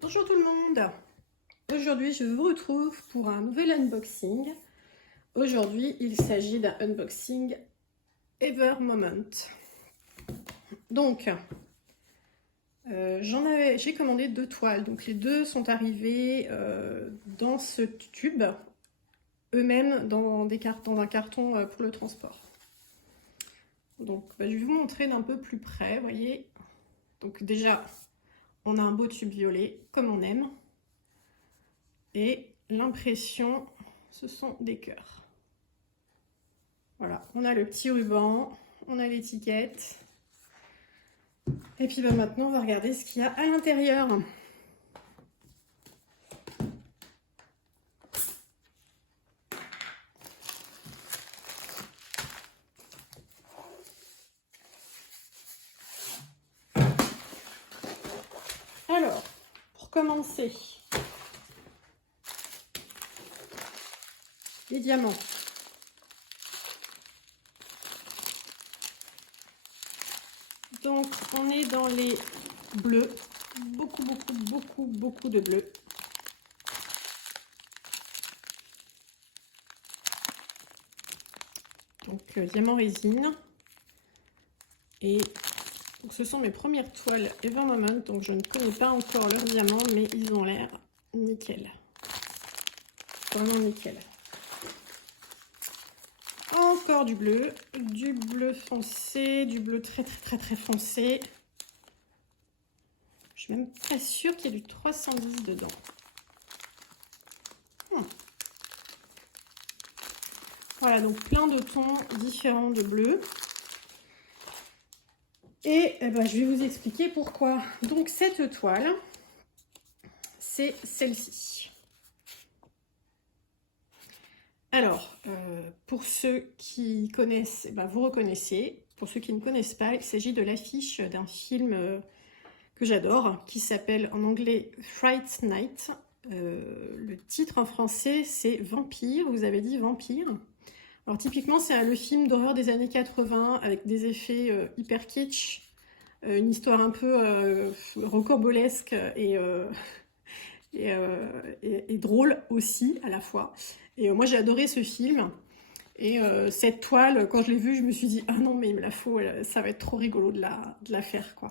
Bonjour tout le monde. Aujourd'hui je vous retrouve pour un nouvel unboxing. Aujourd'hui il s'agit d'un unboxing Ever Moment. Donc j'ai commandé 2 toiles, donc les deux sont arrivées dans ce tube, eux-mêmes dans un carton pour le transport. Donc je vais vous montrer d'un peu plus près, vous voyez. Donc déjà on a un beau tube violet comme on aime. Et l'impression, ce sont des cœurs. Voilà, on a le petit ruban, on a l'étiquette. Et puis maintenant, on va regarder ce qu'il y a à l'intérieur. Alors, pour commencer, les diamants. Donc, on est dans les bleus. Beaucoup de bleus. Donc, diamant résine. Et donc, ce sont mes premières toiles Ever Moment. Donc, je ne connais pas encore leurs diamants, mais ils ont l'air nickel. Vraiment nickel. Encore du bleu foncé, du bleu très foncé. Je suis même pas sûre qu'il y ait du 310 dedans. Voilà, donc plein de tons différents de bleu. Et je vais vous expliquer pourquoi. Donc cette toile, c'est celle-ci. Alors, pour ceux qui connaissent, vous reconnaissez. Pour ceux qui ne connaissent pas, il s'agit de l'affiche d'un film que j'adore, qui s'appelle en anglais Fright Night. Le titre en français, c'est Vampire. Vous avez dit Vampire. Alors typiquement, c'est le film d'horreur des années 80 avec des effets hyper kitsch, une histoire un peu rocambolesque et drôle aussi à la fois. Et moi j'ai adoré ce film. Et cette toile, quand je l'ai vue, je me suis dit ah non mais il me la faut, ça va être trop rigolo de la faire quoi.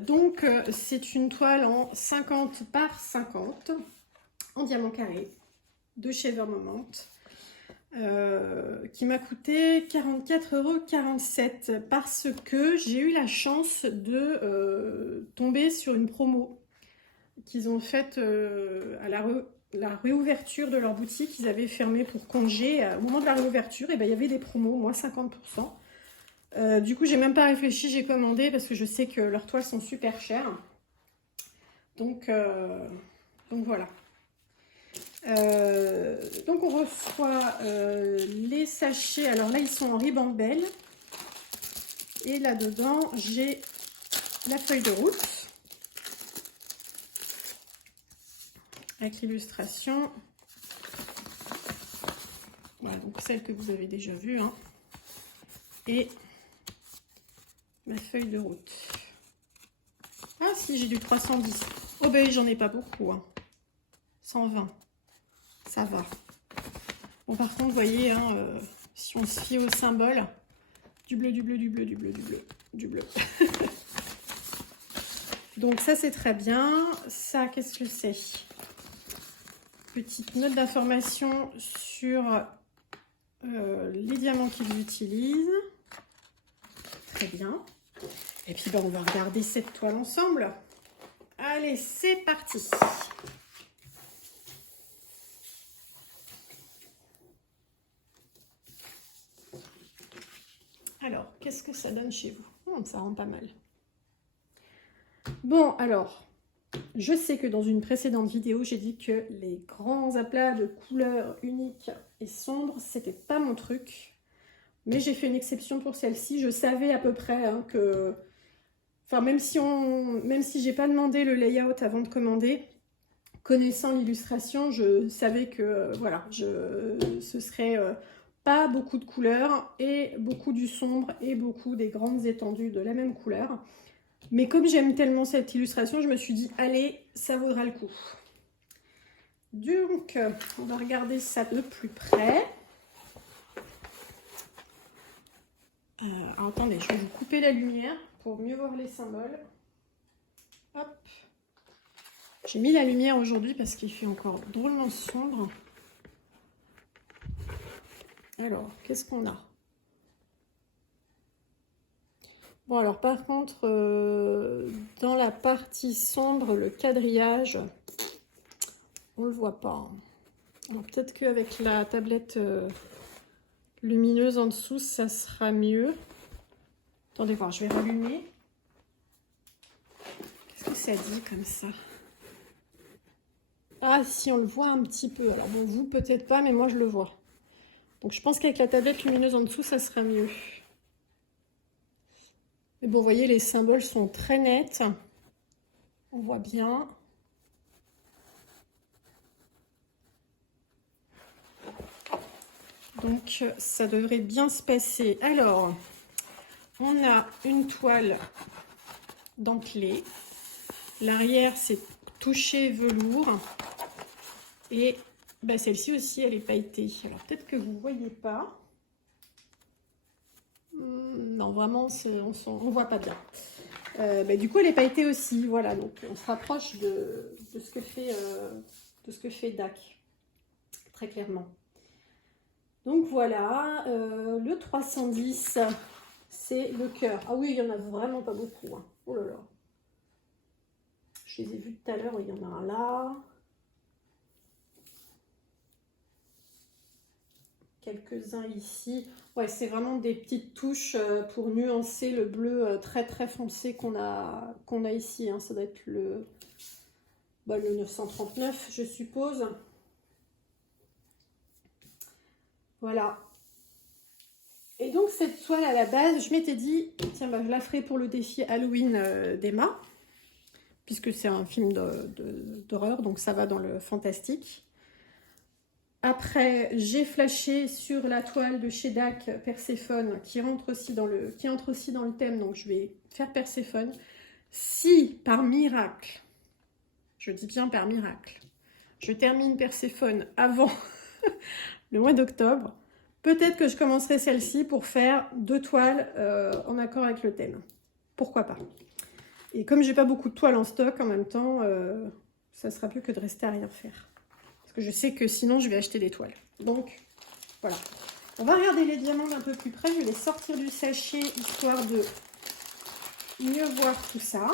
Donc c'est une toile en 50 par 50 en diamant carré de chez Ever Moment. Qui m'a coûté 44,47 € parce que j'ai eu la chance de tomber sur une promo qu'ils ont faite à la réouverture de leur boutique. Ils avaient fermé pour congé. Au moment de la réouverture, il y avait des promos, moins 50%. Du coup, j'ai même pas réfléchi, j'ai commandé parce que je sais que leurs toiles sont super chères. Donc voilà. Donc on reçoit les sachets. Alors là ils sont en ribambelle et là dedans j'ai la feuille de route avec l'illustration. Voilà, donc celle que vous avez déjà vue hein. Et ma feuille de route. Ah si, j'ai du 310. Oh ben j'en ai pas beaucoup hein. 120. Ça va. Bon, par contre, vous voyez, hein, si on se fie au symbole, du bleu. Donc ça, c'est très bien. Ça, qu'est-ce que c'est? Petite note d'information sur les diamants qu'ils utilisent. Très bien. Et puis, on va regarder cette toile ensemble. Allez, c'est parti. Alors, qu'est-ce que ça donne chez vous? Ça rend pas mal. Bon, alors, je sais que dans une précédente vidéo, j'ai dit que les grands aplats de couleurs uniques et sombres, c'était pas mon truc. Mais j'ai fait une exception pour celle-ci. Je savais à peu près hein, que... Enfin, même si j'ai pas demandé le layout avant de commander, connaissant l'illustration, je savais que, voilà, ce serait... pas beaucoup de couleurs et beaucoup du sombre et beaucoup des grandes étendues de la même couleur. Mais comme j'aime tellement cette illustration, je me suis dit, allez, ça vaudra le coup. Donc, on va regarder ça de plus près. Alors, attendez, je vais vous couper la lumière pour mieux voir les symboles. Hop. J'ai mis la lumière aujourd'hui parce qu'il fait encore drôlement sombre. Alors, qu'est-ce qu'on a? Bon, alors par contre, dans la partie sombre, le quadrillage, on le voit pas. Alors peut-être qu'avec la tablette lumineuse en dessous, ça sera mieux. Attendez voir, je vais rallumer. Qu'est-ce que ça dit comme ça? Ah si, on le voit un petit peu. Alors bon, vous peut-être pas, mais moi je le vois. Donc je pense qu'avec la tablette lumineuse en dessous, ça sera mieux. Mais bon, vous voyez, les symboles sont très nets. On voit bien. Donc, ça devrait bien se passer. Alors, on a une toile dentelée. L'arrière, c'est touché velours. Et bah, celle-ci aussi, elle est pailletée. Alors, peut-être que vous ne voyez pas. Non, vraiment, on ne voit pas bien. Bah, du coup, elle est pailletée aussi. Voilà, donc on se rapproche de ce que fait DAC, très clairement. Donc voilà, le 310, c'est le cœur. Ah oui, il n'y en a vraiment pas beaucoup. Hein. Oh là là. Je les ai vus tout à l'heure, il y en a un là. Quelques-uns ici. Ouais, c'est vraiment des petites touches pour nuancer le bleu très très foncé qu'on a ici. Hein. Ça doit être le 939, je suppose. Voilà. Et donc cette toile à la base, je m'étais dit, tiens, bah, je la ferai pour le défi Halloween d'Emma, puisque c'est un film d'horreur, donc ça va dans le fantastique. Après, j'ai flashé sur la toile de chez DAC Perséphone, qui entre aussi dans le thème, donc je vais faire Perséphone. Si, par miracle, je dis bien par miracle, je termine Perséphone avant le mois d'octobre, peut-être que je commencerai celle-ci pour faire 2 toiles en accord avec le thème. Pourquoi pas? Et comme j'ai pas beaucoup de toiles en stock en même temps, ça sera plus que de rester à rien faire. Parce que je sais que sinon je vais acheter des toiles. Donc voilà. On va regarder les diamants d'un peu plus près. Je vais les sortir du sachet histoire de mieux voir tout ça.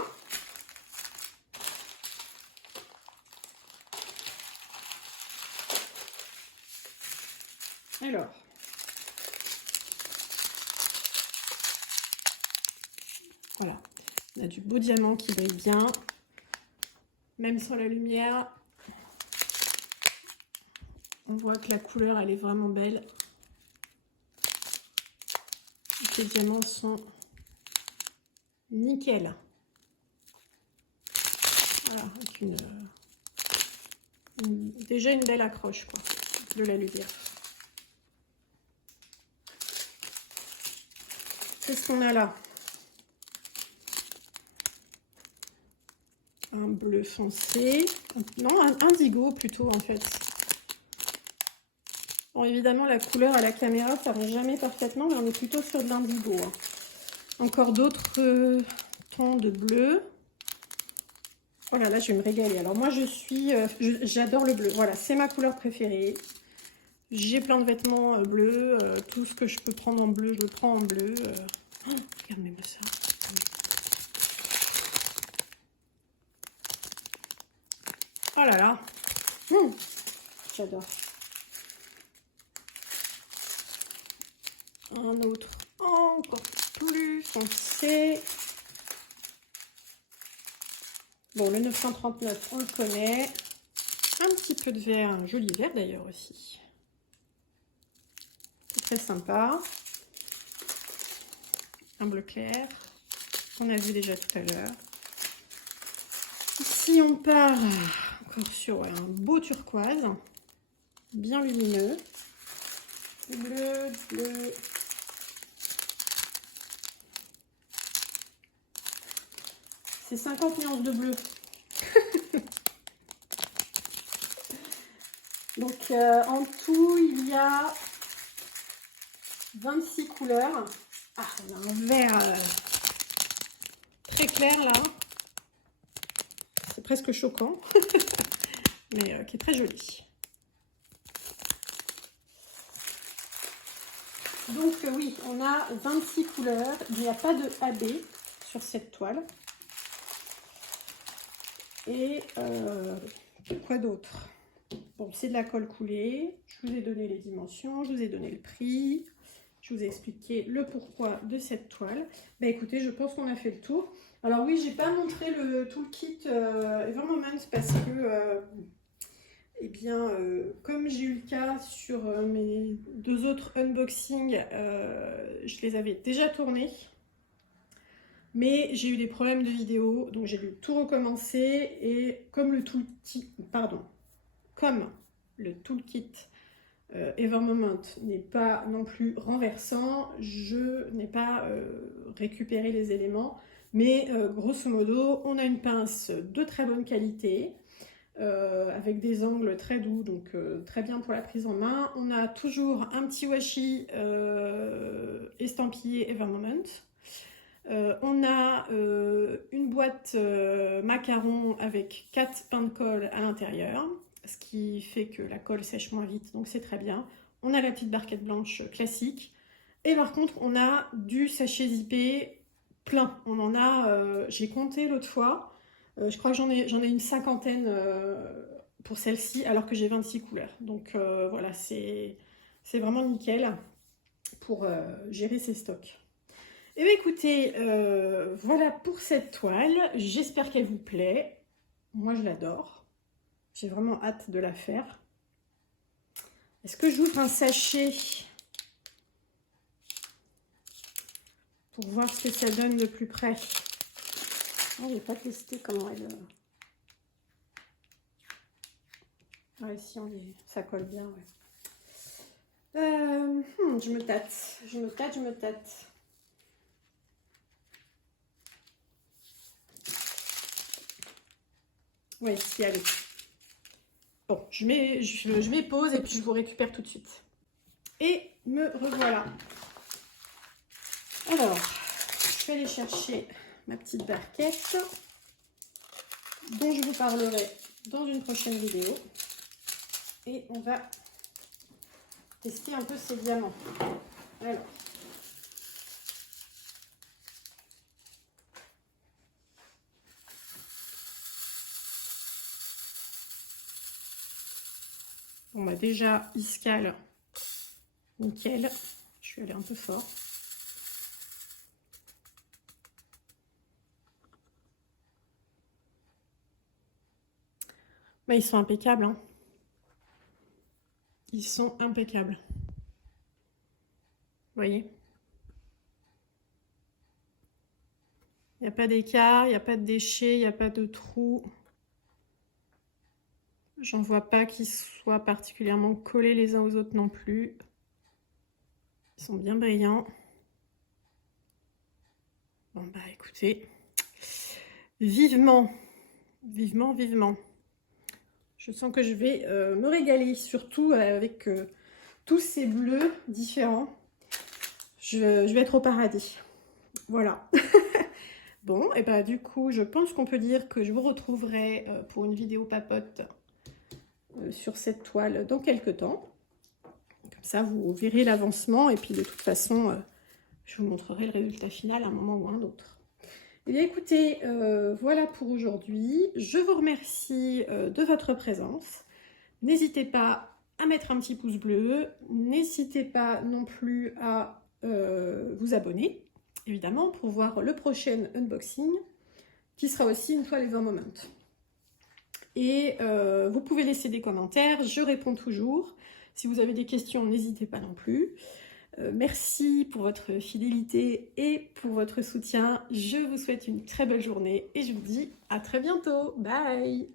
Alors. Voilà. On a du beau diamant qui brille bien. Même sans la lumière. On voit que la couleur, elle est vraiment belle. Et les diamants sont nickel. Voilà, avec déjà une belle accroche quoi, de la lumière. Qu'est-ce qu'on a là? Un bleu foncé. Non, un indigo plutôt en fait. Bon, évidemment, la couleur à la caméra, ça ne rend jamais parfaitement, mais on est plutôt sur de l'indigo. Hein. Encore d'autres tons de bleu. Oh là là, je vais me régaler. Alors moi, j'adore le bleu. Voilà, c'est ma couleur préférée. J'ai plein de vêtements bleus. Tout ce que je peux prendre en bleu, je le prends en bleu. Oh, regardez-moi ça. Oh là là. J'adore. Un autre encore plus foncé. Bon, le 939, on le connaît. Un petit peu de vert, un joli vert d'ailleurs aussi. C'est très sympa. Un bleu clair, qu'on a vu déjà tout à l'heure. Ici, on part encore sur un beau turquoise, bien lumineux. Bleu, bleu. c'est 50 nuances de bleu. Donc en tout, il y a 26 couleurs. Ah, on a un vert très clair là. C'est presque choquant, mais qui est très joli. Donc oui, on a 26 couleurs. Il n'y a pas de AB sur cette toile. Et quoi d'autre? Bon, c'est de la colle coulée. Je vous ai donné les dimensions, je vous ai donné le prix. Je vous ai expliqué le pourquoi de cette toile. Bah écoutez, je pense qu'on a fait le tour. Alors oui, j'ai pas montré le toolkit Evermoment parce que, eh bien, comme j'ai eu le cas sur mes 2 autres unboxings, je les avais déjà tournés. Mais j'ai eu des problèmes de vidéo, donc j'ai dû tout recommencer. Et comme le toolkit, Evermoment n'est pas non plus renversant, je n'ai pas récupéré les éléments, mais grosso modo on a une pince de très bonne qualité avec des angles très doux, donc très bien pour la prise en main. On a toujours un petit washi estampillé Evermoment. On a une boîte macaron avec 4 pains de colle à l'intérieur, ce qui fait que la colle sèche moins vite, donc c'est très bien. On a la petite barquette blanche classique. Et par contre, on a du sachet zippé plein. On en a, j'ai compté l'autre fois, je crois que j'en ai une cinquantaine pour celle-ci, alors que j'ai 26 couleurs. Donc voilà, c'est vraiment nickel pour gérer ses stocks. Et bien écoutez, voilà pour cette toile. J'espère qu'elle vous plaît. Moi, je l'adore. J'ai vraiment hâte de la faire. Est-ce que j'ouvre un sachet pour voir ce que ça donne de plus près? Je n'ai pas testé comment elle... Ouais, si, ça colle bien, ouais. Je me tâte. Oui, si, allez. Bon, je mets pause et puis je vous récupère tout de suite. Et me revoilà. Alors, je vais aller chercher ma petite barquette dont je vous parlerai dans une prochaine vidéo. Et on va tester un peu ces diamants. Alors. Bon bah déjà, Iscal, nickel. Je suis allée un peu fort. Bah, ils sont impeccables, hein. Ils sont impeccables. Vous voyez? Il n'y a pas d'écart, il n'y a pas de déchets, il n'y a pas de trous. J'en vois pas qui soient particulièrement collés les uns aux autres non plus. Ils sont bien brillants. Bon bah écoutez, vivement. Je sens que je vais me régaler, surtout avec tous ces bleus différents. Je vais être au paradis. Voilà. Bon, et bah du coup, je pense qu'on peut dire que je vous retrouverai pour une vidéo papote sur cette toile dans quelques temps. Comme ça, vous verrez l'avancement et puis de toute façon, je vous montrerai le résultat final à un moment ou à un autre. Eh bien écoutez, voilà pour aujourd'hui. Je vous remercie de votre présence. N'hésitez pas à mettre un petit pouce bleu. N'hésitez pas non plus à vous abonner, évidemment, pour voir le prochain unboxing, qui sera aussi une toile Evermoment. Et vous pouvez laisser des commentaires, je réponds toujours. Si vous avez des questions, n'hésitez pas non plus. Merci pour votre fidélité et pour votre soutien. Je vous souhaite une très belle journée et je vous dis à très bientôt. Bye!